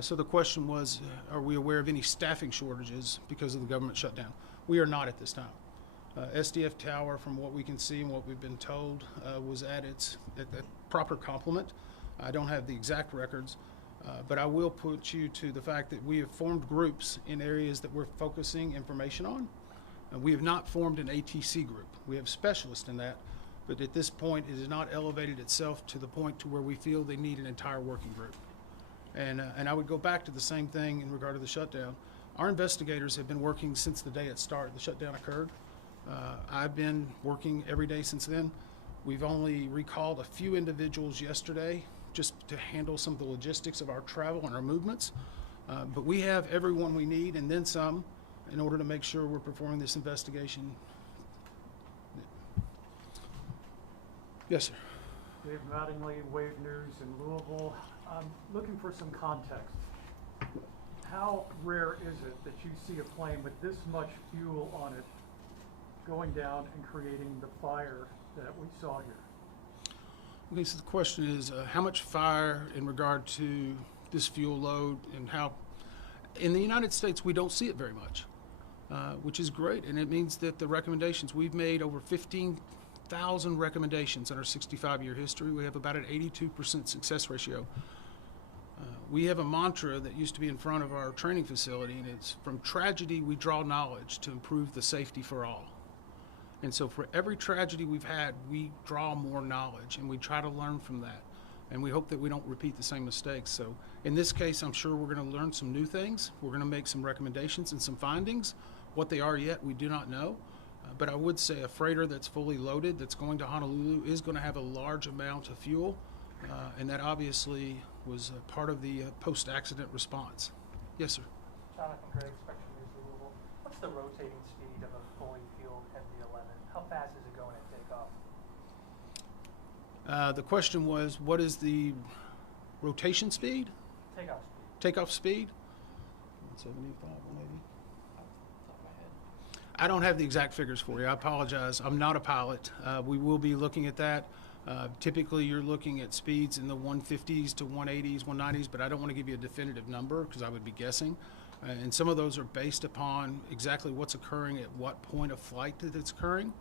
So the question was, are we aware of any staffing shortages because of the government shutdown? We are not at this time. SDF Tower, from what we can see and what we've been told, was at proper complement. I don't have the exact records, but I will put you to the fact that we have formed groups in areas that we're focusing information on. We have not formed an ATC group. We have specialists in that, but at this point it has not elevated itself to the point to where we feel they need an entire working group. And I would go back to the same thing in regard to the shutdown. Our investigators have been working since the day it started, the shutdown occurred. I've been working every day since then. We've only recalled a few individuals yesterday just to handle some of the logistics of our travel and our movements. But we have everyone we need and then some in order to make sure we're performing this investigation. Yes, sir. Dave Mattingly, Wave News in Louisville. I'm looking for some context. How rare is it that you see a plane with this much fuel on it going down and creating the fire that we saw here? Okay, so the question is how much fire in regard to this fuel load, and how in the United States we don't see it very much, which is great, and it means that the recommendations, we've made over 15,000 recommendations in our 65-year history. We have about an 82% success ratio. We have a mantra that used to be in front of our training facility, and it's, from tragedy we draw knowledge to improve the safety for all. And so for every tragedy we've had, we draw more knowledge and we try to learn from that. And we hope that we don't repeat the same mistakes. So in this case, I'm sure we're going to learn some new things. We're going to make some recommendations and some findings. What they are yet, we do not know. But I would say a freighter that's fully loaded, that's going to Honolulu, is going to have a large amount of fuel. And that obviously was a part of the post-accident response. Yes, sir. Jonathan Gregg, Spectrum News Louisville. What's the rotating speed of a fully fueled MD-11? How fast is it going at takeoff? The question was, what is the rotation speed? Takeoff speed. Takeoff speed? 175, 180. Off the top of my head. I don't have the exact figures for you. I apologize. I'm not a pilot. We will be looking at that. Typically, you're looking at speeds in the 150s to 180s, 190s, but I don't want to give you a definitive number because I would be guessing. And some of those are based upon exactly what's occurring at what point of flight that it's occurring.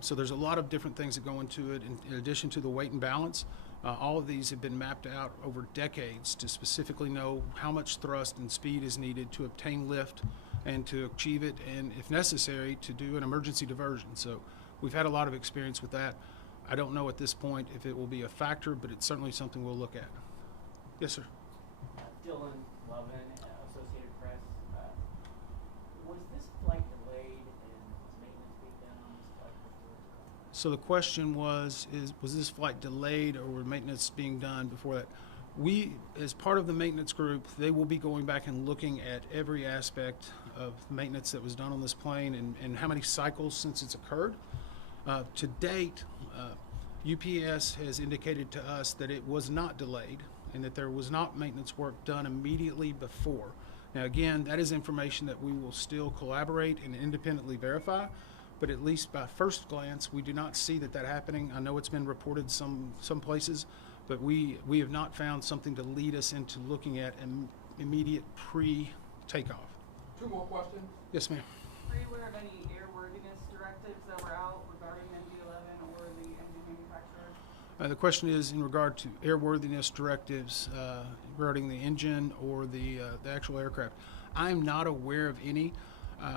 So there's a lot of different things that go into it in addition to the weight and balance. All of these have been mapped out over decades to specifically know how much thrust and speed is needed to obtain lift and to achieve it, and if necessary, to do an emergency diversion. So we've had a lot of experience with that. I don't know at this point if it will be a factor, but it's certainly something we'll look at. Yes, sir. Dylan Lovin, Associated Press. Was this flight delayed, and was maintenance being done on this flight before? So the question was this flight delayed or was maintenance being done before that? We, as part of the maintenance group, they will be going back and looking at every aspect of maintenance that was done on this plane and how many cycles since it's occurred. To date, UPS has indicated to us that it was not delayed and that there was not maintenance work done immediately before. Now again, that is information that we will still collaborate and independently verify, but at least by first glance, we do not see that happening. I know it's been reported some places, but we have not found something to lead us into looking at immediate pre-takeoff. Two more questions. Yes, ma'am. Are you aware of any airworthiness directives that were out regarding MD-11 or the engine manufacturer? The question is in regard to airworthiness directives regarding the engine or the actual aircraft. I'm not aware of any.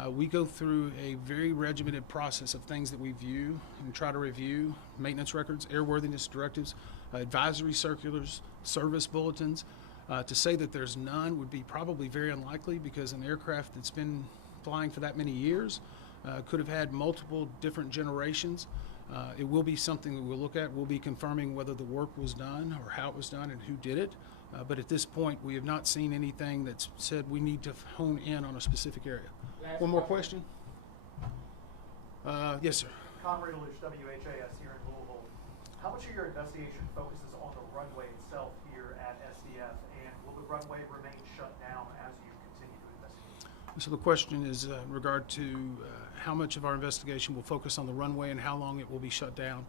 We go through a very regimented process of things that we view and try to review: maintenance records, airworthiness directives, advisory circulars, service bulletins. To say that there's none would be probably very unlikely, because an aircraft that's been flying for that many years could have had multiple different generations. It will be something that we'll look at. We'll be confirming whether the work was done or how it was done and who did it. But at this point, we have not seen anything that's said we need to hone in on a specific area. One more question? Yes, sir. Conrad Lush, WHAS here in Louisville. How much of your investigation focuses on the runway itself here at SDF, and will the runway remain shut down as you continue to investigate? So the question is in regard to how much of our investigation will focus on the runway and how long it will be shut down.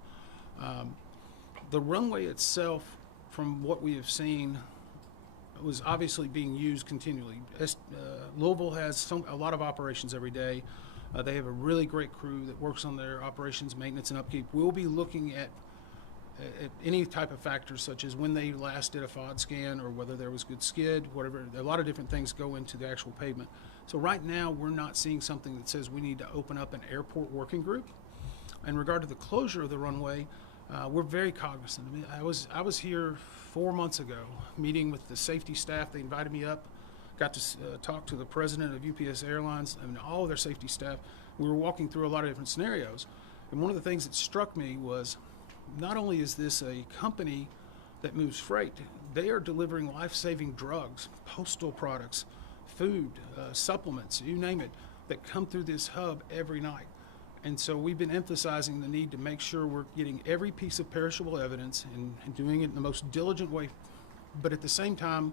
The runway itself, from what we have seen, was obviously being used continually. Louisville has a lot of operations every day. They have a really great crew that works on their operations, maintenance, and upkeep. We'll be looking at any type of factors, such as when they last did a FOD scan or whether there was good skid, whatever. A lot of different things go into the actual pavement. So right now, we're not seeing something that says we need to open up an airport working group. In regard to the closure of the runway, we're very cognizant. I mean, I was here 4 months ago, meeting with the safety staff. They invited me up, got to talk to the president of UPS Airlines and all of their safety staff. We were walking through a lot of different scenarios, and one of the things that struck me was not only is this a company that moves freight, they are delivering life-saving drugs, postal products, food, supplements, you name it, that come through this hub every night. And so we've been emphasizing the need to make sure we're getting every piece of perishable evidence and doing it in the most diligent way, but at the same time,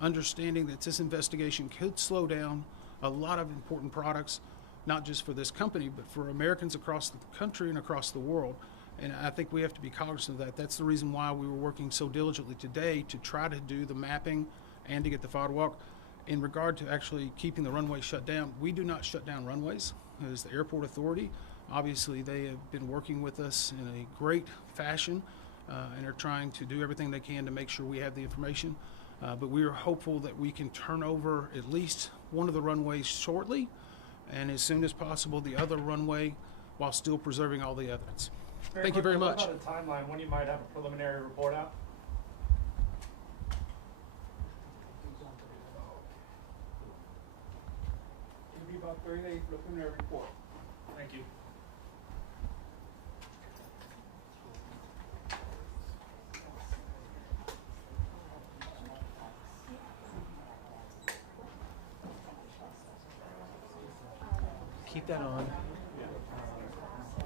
understanding that this investigation could slow down a lot of important products, not just for this company, but for Americans across the country and across the world. And I think we have to be cognizant of that. That's the reason why we were working so diligently today to try to do the mapping and to get the FOD walk. In regard to actually keeping the runway shut down, we do not shut down runways. As the airport authority, obviously they have been working with us in a great fashion and are trying to do everything they can to make sure we have the information. But we are hopeful that we can turn over at least one of the runways shortly, and as soon as possible the other runway, while still preserving all the evidence. Thank you very much. What about a timeline when you might have a preliminary report out? It'll be about 30 days for the preliminary report. Thank you. Keep that on.